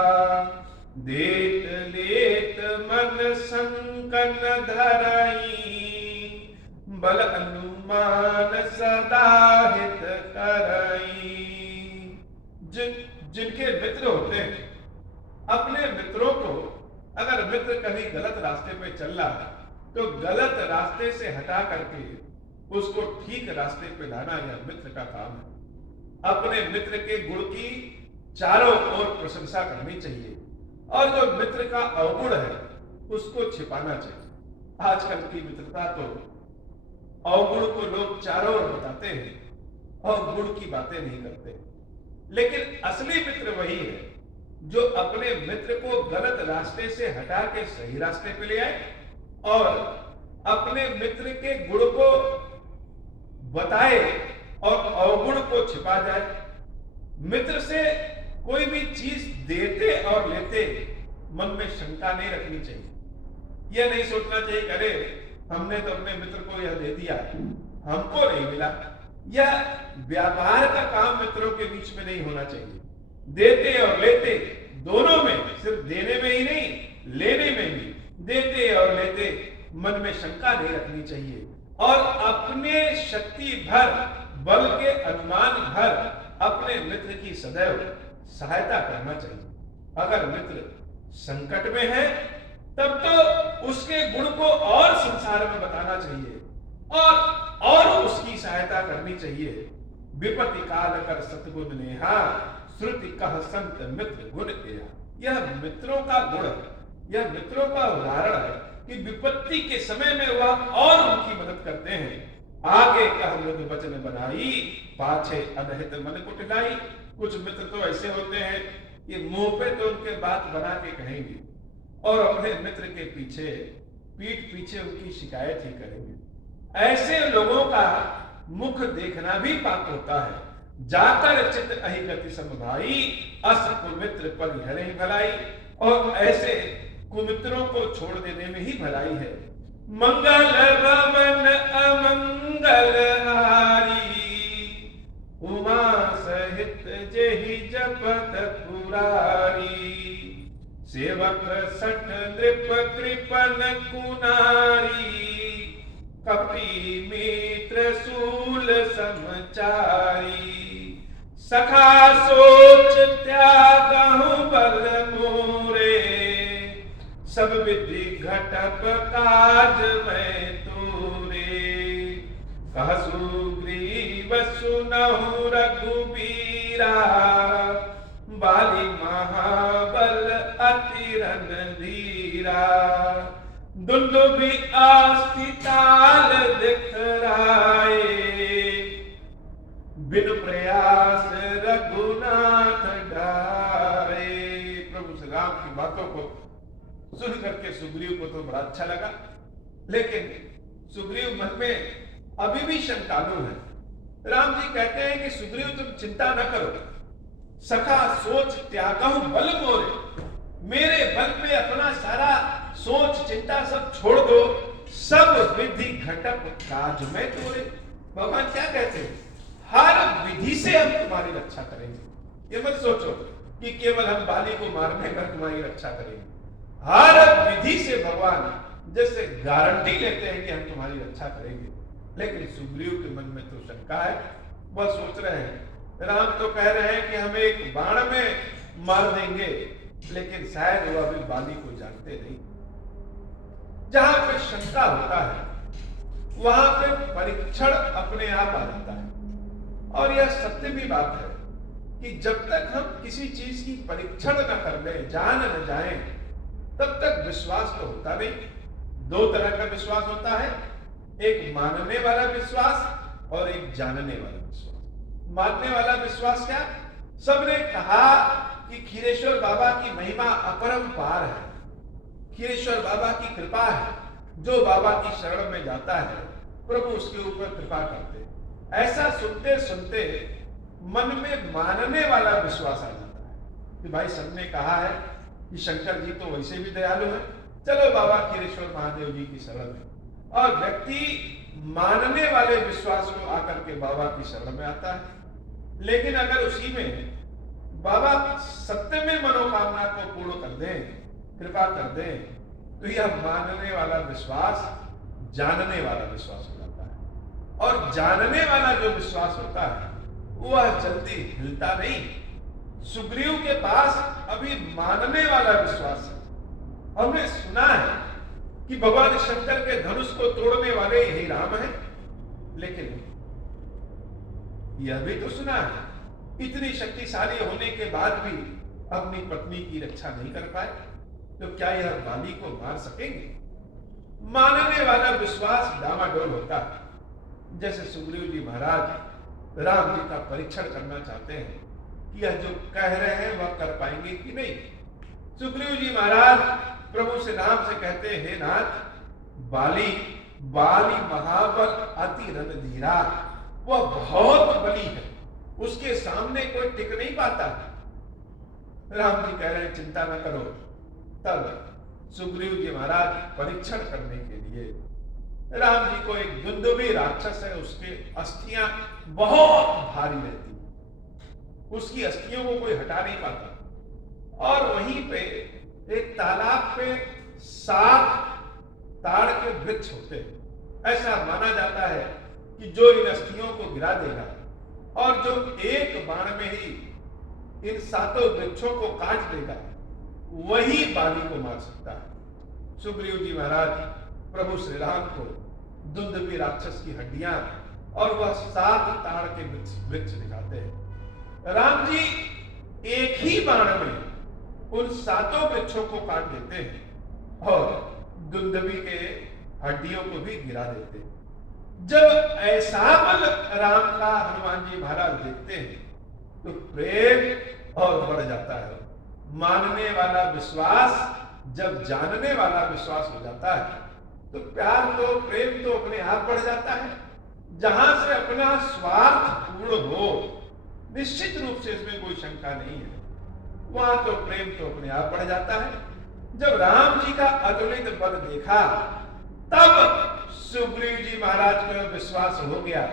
देत लेत मन संकन धरई, बल अनुमान सदा हित करई। जिनके मित्र होते हैं, अपने मित्रों को, अगर मित्र कभी गलत रास्ते पे चल रहा है तो गलत रास्ते से हटा करके उसको ठीक रास्ते पे लाना यह मित्र का काम है। अपने मित्र के गुण की चारों ओर प्रशंसा करनी चाहिए और जो मित्र का अवगुण है उसको छिपाना चाहिए। आजकल की मित्रता तो अवगुण को लोग चारों ओर बताते हैं और गुण की बातें नहीं करते, लेकिन असली मित्र वही है जो अपने मित्र को गलत रास्ते से हटा के सही रास्ते पे ले आए और अपने मित्र के गुण को बताए और अवगुण को छिपा जाए। मित्र से कोई भी चीज देते और लेते मन में शंका नहीं रखनी चाहिए। यह नहीं सोचना चाहिए कि अरे हमने तो अपने मित्र को यह दे दिया, हमको नहीं मिला। यह व्यापार का काम मित्रों के बीच में नहीं होना चाहिए। देते और लेते दोनों में, सिर्फ देने में ही नहीं लेने में भी, देते और लेते मन में शंका नहीं रखनी चाहिए और अपने शक्ति भर, बल के अनुमान भर अपने मित्र की सदैव सहायता करना चाहिए। अगर मित्र संकट में है तब तो उसके गुण को और संसार में बताना चाहिए और उसकी सहायता करनी चाहिए। विपत्ति काल कर सतगुण नेहा, श्रुति कह संत मित्र गुण एहा। यह मित्रों का गुण है, यह मित्रों का उदाहरण है कि विपत्ति के समय में वह और उनकी मदद करते हैं। आगे कह मृदु वचन बनाई, पाछे अनहित मन कुटिलाई। कुछ मित्र तो ऐसे होते हैं कि मुंह पे तो उनके बात बना के कहेंगे और अपने मित्र के पीछे, पीठ पीछे उनकी शिकायत ही करेंगे। ऐसे लोगों का मुख देखना भी पाप होता है। जाकर चित अहि गति समभाई, अस कुमित्र परिहरे भलाई। और ऐसे कुमित्रों को छोड़ देने में ही भलाई है। मंगल भवन अमंगल हारी, उमा सहित जेहि जपत पुरारी। सेवक सठ नृप कृपन कुनारी, कपि मित्र सूल समचारी। सखा सोच त्यागहु बल मोरे, सब विधि घटप काज में तोरे। कह सुग्रीव सुनहु रघुबीरा, बाली महाबल अति रणधीरा। दुंदुभि आस्थिताल दिखराए, बिनु प्रयास रघुनाथ ढाए। प्रभु श्री राम की बातों को सुन करके सुग्रीव को तो बड़ा अच्छा लगा, लेकिन सुग्रीव मन में अभी भी शंकालु है। राम जी कहते हैं कि सुग्रीव तुम चिंता न करो, सखा सोच त्यागहु बल मोरे। मेरे बल पे अपना सारा सोच चिंता सब छोड़ दो, सब विधि घटक काज में तोरे। भगवान क्या कहते हैं? हर विधि से हम तुम्हारी रक्षा करेंगे। ये मत सोचो कि केवल हम बाली को मारने पर तुम्हारी रक्षा करेंगे। हर विधि से भगवान जैसे गारंटी लेते हैं कि हम तुम्हारी रक्षा करेंगे। लेकिन सुग्रीव के मन में तो शंका है। वह सोच रहे हैं, राम तो कह रहे हैं कि हमें एक बाण में मार देंगे, लेकिन शायद वह अभी बाली को जानते नहीं। जहां पे शंका होता है वहां पे परीक्षण अपने आप आ जाता है। और यह सत्य भी बात है कि जब तक हम किसी चीज की परीक्षण न कर ले, जान न जाए, तब तक विश्वास तो होता नहीं। दो तरह का विश्वास होता है, एक मानने वाला विश्वास और एक जानने वाला विश्वास। मानने वाला विश्वास क्या? सबने कहा कि खीरेश्वर बाबा की महिमा अपरंपार है, खीरेश्वर बाबा की कृपा है, जो बाबा की शरण में जाता है प्रभु उसके ऊपर कृपा करते हैं। ऐसा सुनते सुनते मन में मानने वाला विश्वास आ जाता है कि भाई सबने कहा है कि शंकर जी तो वैसे भी दयालु है, चलो बाबा खीरेश्वर महादेव जी की शरण में। और व्यक्ति मानने वाले विश्वास को आकर के बाबा की शरण में आता है। लेकिन अगर उसी में बाबा सत्य में मनोकामना को पूर्ण कर दें, कृपा कर दें, तो यह मानने वाला विश्वास जानने वाला विश्वास हो जाता है। और जानने वाला जो विश्वास होता है वह जल्दी हिलता नहीं। सुग्रीव के पास अभी मानने वाला विश्वास है। हमने सुना है कि भगवान शंकर के धनुष को तोड़ने वाले यही राम हैं, लेकिन यह भी तो सुना है इतनी शक्तिशाली होने के बाद भी अपनी पत्नी की रक्षा नहीं कर पाए, तो क्या यह बाली को मार सकेंगे? मानने वाला विश्वास डामाडोल होता है। जैसे सुग्रीव जी महाराज राम जी का परीक्षण करना चाहते हैं कि यह जो कह रहे हैं वह कर पाएंगे कि नहीं। सुग्रीव जी महाराज प्रभु से राम से कहते हैं, हे नाथ, बाली महाबल अति रणधीरा, वह बहुत बली है, उसके सामने कोई टिक नहीं पाता। राम जी कह रहे हैं चिंता न करो। तब सुग्रीव जी महाराज परीक्षण करने के लिए राम जी को एक दुंदुभी राक्षस है, उसके अस्थियां बहुत भारी रहती, उसकी अस्थियों को कोई हटा नहीं पाता। और वहीं पे एक तालाब पे 7 ताड़ के वृक्ष होते हैं। ऐसा माना जाता है कि जो इन अस्थियों को गिरा देगा और जो एक बाण में ही इन 7 वृक्षों को काट देगा, वही बाली को मार सकता है। सुग्रीव जी महाराज प्रभु श्री राम को दुंदुभी राक्षस की हड्डियां और वह 7 ताड़ के वृक्ष दिखाते हैं। राम जी एक ही बाण में उन 7 वृक्षों को काट देते हैं और दुंदुभी के हड्डियों को भी गिरा देते हैं। जब ऐसा बल राम का हनुमान जी महाराज देखते हैं तो प्रेम और बढ़ जाता है। मानने वाला विश्वास जब जानने वाला विश्वास हो जाता है तो प्यार तो प्रेम तो अपने आप बढ़ जाता है। जहां से अपना स्वार्थ पूर्ण हो, निश्चित रूप से इसमें कोई शंका नहीं है, वहां तो प्रेम तो अपने आप बढ़ जाता है। जब राम जी का अतुलित बल देखा तब सुग्रीव जी महाराज को विश्वास हो गया,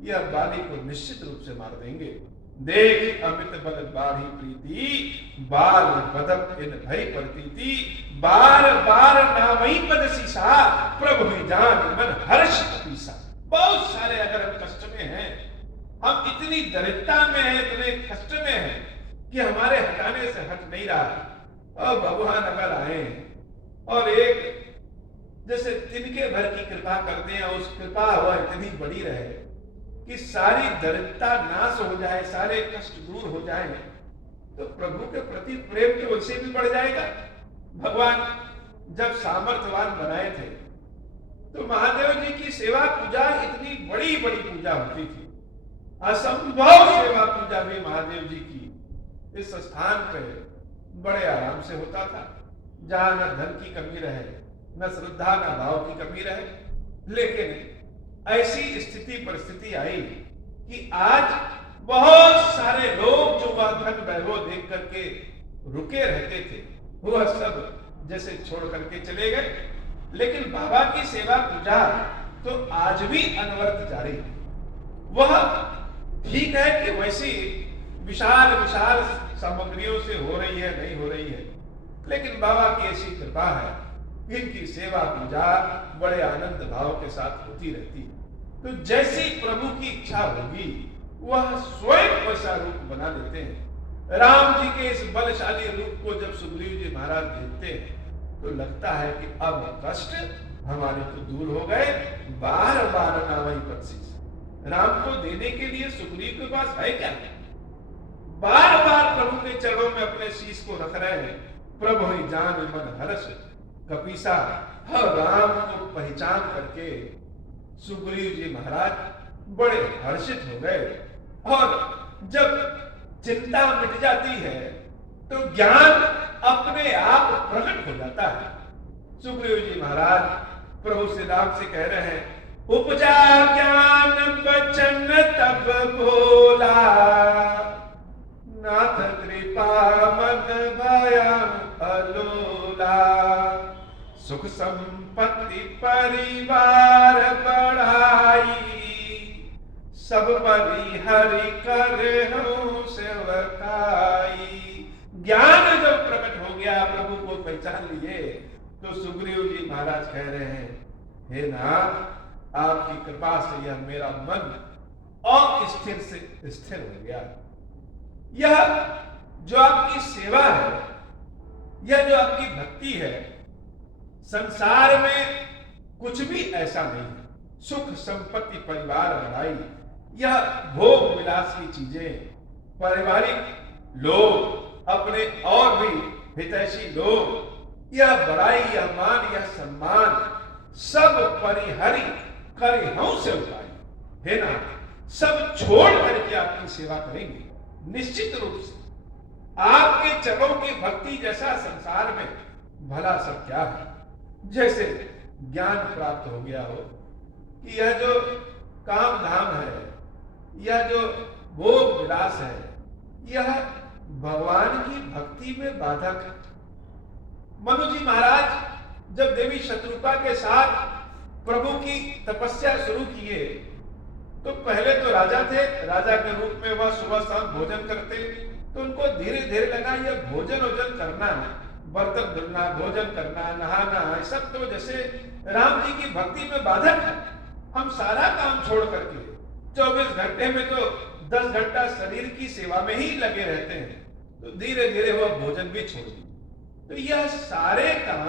यह बाली को निश्चित रूप से मार देंगे। देख अमित बल बाढ़ी प्रीति, बाल बदब इन भय प्रतीति, बार बार नामई पद सीसा, प्रभु ही जान मन हर्ष पीसा। बहुत सारे अगर हम कष्ट में हैं, हम इतनी दरिद्रता में हैं, इतने कष्ट में हैं कि हमारे हटाने से हट नहीं रहा, और भगवान अगर आए और एक जैसे तिनके भर की कृपा कर दें, उस कृपा वह इतनी बड़ी रहे कि सारी दरिद्रता नाश हो जाए, सारे कष्ट दूर हो जाए, तो प्रभु के प्रति प्रेम तो उससे भी बढ़ जाएगा। भगवान जब सामर्थ्यवान बनाए थे तो महादेव जी की सेवा पूजा इतनी बड़ी बड़ी पूजा होती थी, असंभव सेवा पूजा भी महादेव जी की इस स्थान पे बड़े आराम से होता था, जहां न धन की कमी रहे, न श्रद्धा न भाव की कमी रहे। लेकिन ऐसी स्थिति परिस्थिति आई कि आज बहुत सारे लोग जो वह धन वैभव देख करके रुके रहते थे, वह सब जैसे छोड़ करके चले गए। लेकिन बाबा की सेवा पूजा तो आज भी अनवरत जारी है। वह ठीक है कि वैसी विशाल विशाल सामग्रियों से हो रही है, नहीं हो रही है, लेकिन बाबा की ऐसी कृपा है, इनकी सेवा पूजा बड़े आनंद भाव के साथ होती रहती है। तो जैसी प्रभु की इच्छा होगी वह स्वयं वैसा रूप बना लेते हैं। राम जी के इस बलशाली रूप को जब सुग्रीव जी महाराज देखते हैं तो लगता है कि अब कष्ट हमारे तो दूर हो गए, बार बार नामई पद राम को देने के लिए सुग्रीव के पास है क्या? बार बार प्रभु के चरणों में अपने शीश को रख रहे हैं। प्रभु ही जान मन हर्ष कपीसा, हर राम को पहचान करके सुग्रीव जी महाराज बड़े हर्षित हो गए। और जब चिंता मिट जाती है तो ज्ञान अपने आप प्रकट हो जाता है। सुग्रीव जी महाराज प्रभु श्री राम से कह रहे हैं, उपजा ज्ञान बचन तब बोला, नाथ कृपा मन भया अलोला, सुख संपत्ति परिवार बढ़ाई, सब परिहरि कर हूं सेवकाई। ज्ञान जब प्रकट हो गया, प्रभु को पहचान लिए, तो सुग्रीव जी महाराज कह रहे हैं, हे नाथ, आपकी कृपा से यह मेरा मन अस्थिर से स्थिर हो गया। यह जो आपकी सेवा है, यह जो आपकी भक्ति है, संसार में कुछ भी ऐसा नहीं है। सुख संपत्ति परिवार बढ़ाई, यह भोग विलास की चीजें, पारिवारिक लोग, अपने और भी हितैषी लोग, यह बड़ाई, यह मान, यह सम्मान, सब परिहरि करिहउँ से उपाय, है ना। सब छोड़ करके आपकी सेवा करेंगे। निश्चित रूप से आपके चरणों की भक्ति जैसा संसार में भला सब क्या है। जैसे ज्ञान प्राप्त हो गया हो कि यह जो काम धाम है, यह जो भोग विलास है, यह भगवान की भक्ति में बाधक है। मनु जी महाराज जब देवी शत्रुपा के साथ प्रभु की तपस्या शुरू किए, तो पहले तो राजा थे, राजा के रूप में वह सुबह शाम भोजन करते, तो उनको धीरे धीरे लगा यह भोजन वोजन करना, बर्तन धुलना, भोजन करना, नहाना, सब तो जैसे राम जी की भक्ति में बाधक है। हम सारा काम छोड़ करके 24 घंटे में तो 10 घंटा शरीर की सेवा में ही लगे रहते हैं, तो धीरे धीरे वह भोजन भी छोड़ दिए। तो यह सारे काम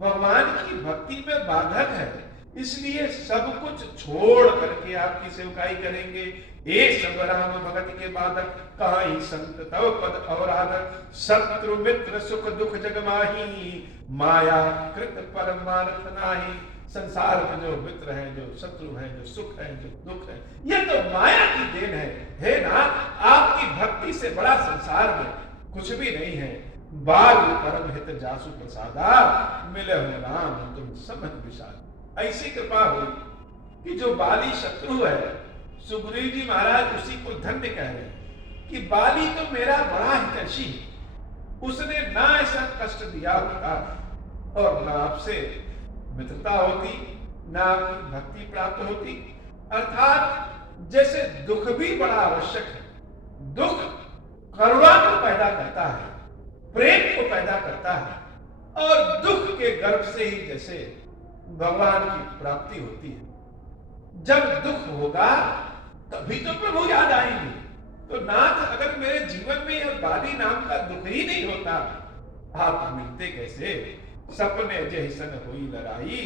भगवान की भक्ति में बाधक है, इसलिए सब कुछ छोड़ करके आपकी सेवकाई करेंगे। ये सब राम भगत के बाधक, कहाई संत तव पद अवराधक, शत्रु मित्र सुख दुख जग माही, माया कृत परमार्थ नाही। संसार में जो मित्र हैं, जो शत्रु हैं, जो सुख है, जो दुख है, ये तो माया की देन है ना। आपकी भक्ति से बड़ा संसार में कुछ भी नहीं है। बाल परम हित जासु प्रसादा, मिले हो राम तुम समझ विषाद। ऐसी कृपा हुई कि जो बाली शत्रु है, सुग्रीव जी महाराज उसी को धन्य कह रहे हैं कि बाली तो मेरा बड़ा हितैषी है, उसने ना ऐसा कष्ट दिया होता और ना आपसे मित्रता होती, ना आपकी भक्ति प्राप्त होती। अर्थात जैसे दुख भी बड़ा आवश्यक है, दुख करुणा को पैदा करता है, प्रेम को पैदा करता है, और दुख के गर्भ से ही जैसे भगवान की प्राप्ति होती है। जब दुख होगा तभी तो प्रभु याद आएंगे। तो नाथ, अगर मेरे जीवन में यह बाली नाम का दुख ही नहीं होता, आप मिलते कैसे। सपने जहि सन हुई लड़ाई,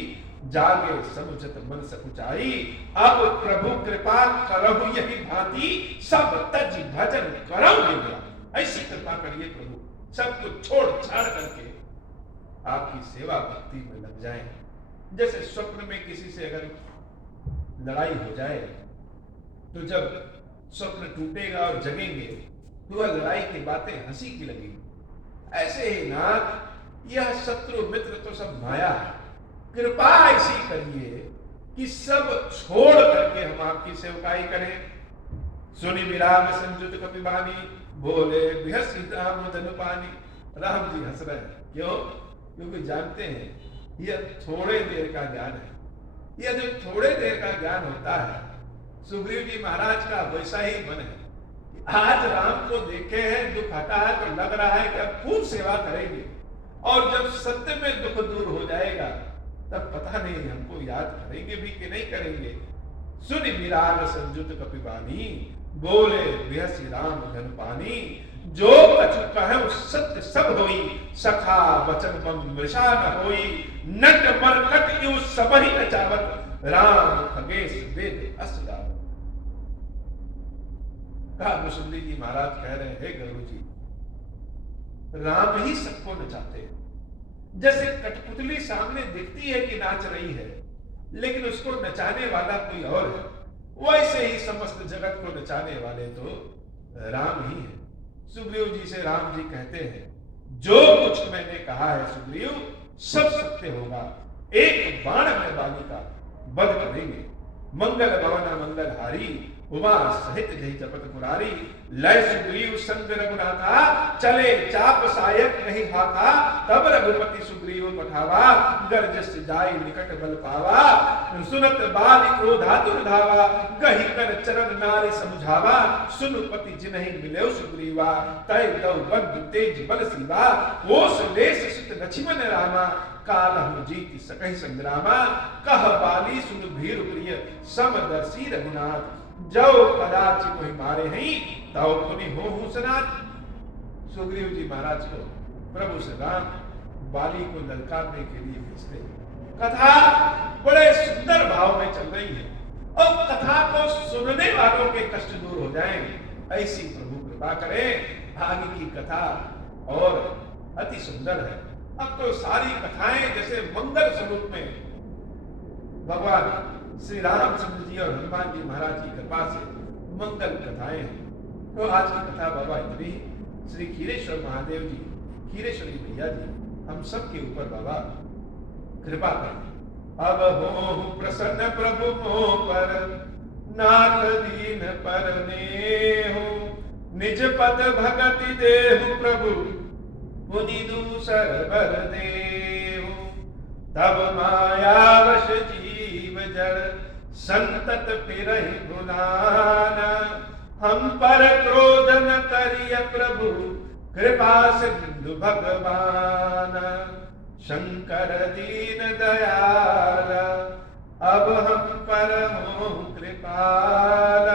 जागे समुझत मन सकुचाई। अब प्रभु कृपा करहु यही भांति, सब तज भजन करहु निव्रत। ऐसी कृपा करिए प्रभु, सब कुछ छोड़ छाड़ करके आपकी सेवा भक्ति में लग जाएं। जैसे स्वप्न में किसी से अगर लड़ाई हो जाए, तो जब स्वप्न टूटेगा और जगेंगे तो वह लड़ाई की बातें हंसी की लगेगी। ऐसे ही नाथ, यह शत्रु मित्र तो सब माया है। कृपा ऐसी करिए कि सब छोड़ करके हम आपकी सेवकाई करें। सुनि विराम संयुत कपिबानी, बोले बिहस राम धन पानी। राम जी हंस रहे हैं, क्यों? क्योंकि जानते हैं यह थोड़े देर का ज्ञान है। यह जो थोड़े देर का ज्ञान होता है, सुग्रीव जी महाराज का वैसा ही मन है। आज राम को देखे हैं, दुख हटा है, तो लग रहा है कि अब खूब सेवा करेंगे, और जब सत्य में दुख दूर हो जाएगा तब पता नहीं हमको याद करेंगे भी कि नहीं करेंगे। सुनि विराग संयुत कपिबानी, बोले बिहसी राम धन पानी। जो कछु कहु सत्य सब होई, सखा वचन मम मृषा न होई। नट मरकट यू सबहि नचावत, राम खगेश वेद अस गावत। कहा मुसुंदी जी महाराज कह रहे हैं, हे गरुड़ जी, राम ही सबको नचाते हैं। जैसे कठपुतली सामने दिखती है कि नाच रही है, लेकिन उसको नचाने वाला कोई और है, वैसे ही समस्त जगत को नचाने वाले तो राम ही है। सुग्रीव जी से राम जी कहते हैं, जो कुछ मैंने कहा है सुग्रीव, सब सत्य होगा। एक बाण में बाली का वध करेंगे। मंगल भवन मंगल हारी, उमा सहित जय जपत मुरारी। लय सुग्रीव संग रघुनाथा, चले चाप सायक नहीं हाथा। तब रघुपति सुग्रीव पठावा, गर्जस जाय निकट बल पावा। सुनत बाली क्रोधातुर धावा, गहि कर चरण नारी समुझावा। सुनपति जिन्हि मिले सुग्रीवा, तय दौ बंधु तेज बल सीवा। ओस लेस सित लक्ष्मण रामा, कालहु जीति सकहि संग्रामा। कह बाली सुन भीर प्रिय, समदर्शी रघुनाथ। जो कदाच कोई मारे नहीं तव पुनि हो सनाथ। सुग्रीव जी महाराज को प्रभु से राम बाली को ललकारने के लिए भेजते। कथा बड़े सुंदर भाव में चल रही है और कथा को सुनने वालों के कष्ट दूर हो जाएंगे, ऐसी प्रभु कृपा करें। आगे की कथा और अति सुंदर है। अब तो सारी कथाएं जैसे मंगल स्वरूप में भगवान श्री रामचंद्र जी और हनुमान जी महाराज की कृपा से मंगल कथाएं हैं। तो आज की कथा बाबा इतनी। श्री खीरेश्वर महादेव जी, खीरेश्वरी मैया जी हम सब के ऊपर बाबा कृपा करें। अब हो प्रसन्न प्रभु मोह पर, नाथ दीन पर नेहु, निज पद भगति देहु प्रभु, मुनि दूसर बर देहु। तब मायावश जीव जड़, संतत फिरहि भुलाना, हम पर क्रोध न करिय प्रभु, कृपा सिंधु भगवान। शंकर दीन दयाल, अब हम पर हो कृपाल,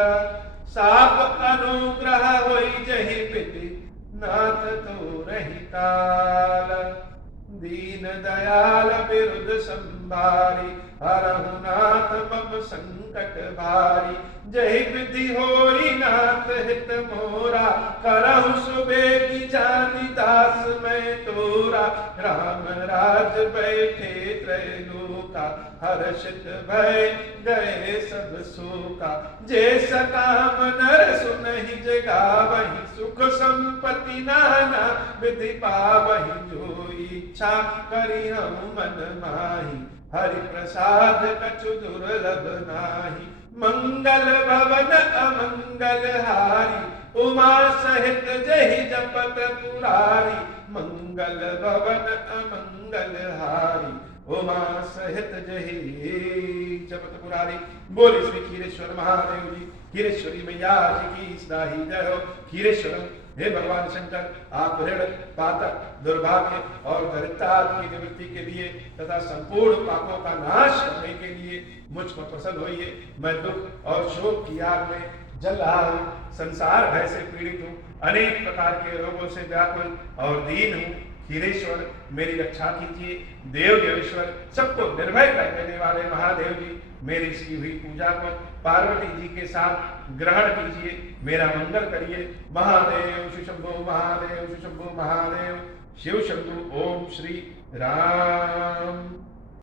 साप अनुग्रह होई जहि पिति, नाथ तो रही काल। दीन दयाल बिरुद संभारी, हरहु नाथ मम संकट भारी। जय विधि होई नाथ हित मोरा, करहु सुबेगी जानी दास मैं तोरा। राम राज बैठे त्रैलोका, हर्षित भय गए सब शोका। जैस काम नर सुनहि जगावहि, सुख संपत्ति नाना विधि पावहि। जो इच्छा करि हम मन माहि, हरि प्रसाद कछु दुर्लभ नाही। मंगल भवन अमंगल हारी, उमा सहित जहि जपत पुरारी। मंगल भवन अमंगल हारी, उमा सहित जहि जपत पुरारी। बोले श्री खीरेश्वर महादेव जी, खीरेश्वरी मैया जी की सदाही जय हो। खीरेश्वरम हे भगवान शंकर, आप ऋण पातक दुर्भाग्य और दरिद्रता की निवृत्ति के लिए तथा संपूर्ण पापों का नाश करने के लिए मुझ पर प्रसन्न होइए। मैं दुख और शोक की आग में जल रहा हूँ, संसार भय से पीड़ित हूँ, अनेक प्रकार के रोगों से व्याकुल और दीन हूँ। खीरेश्वर मेरी रक्षा कीजिए। देव देवेश्वर सबको निर्भय कर देने वाले महादेव जी, मेरी की हुई पूजा को पार्वती जी के साथ ग्रहण कीजिए, मेरा मंगल करिए। महादेव शिव शंभो, महादेव शिव शंभो, महादेव शिव शंभो। ओम श्री राम।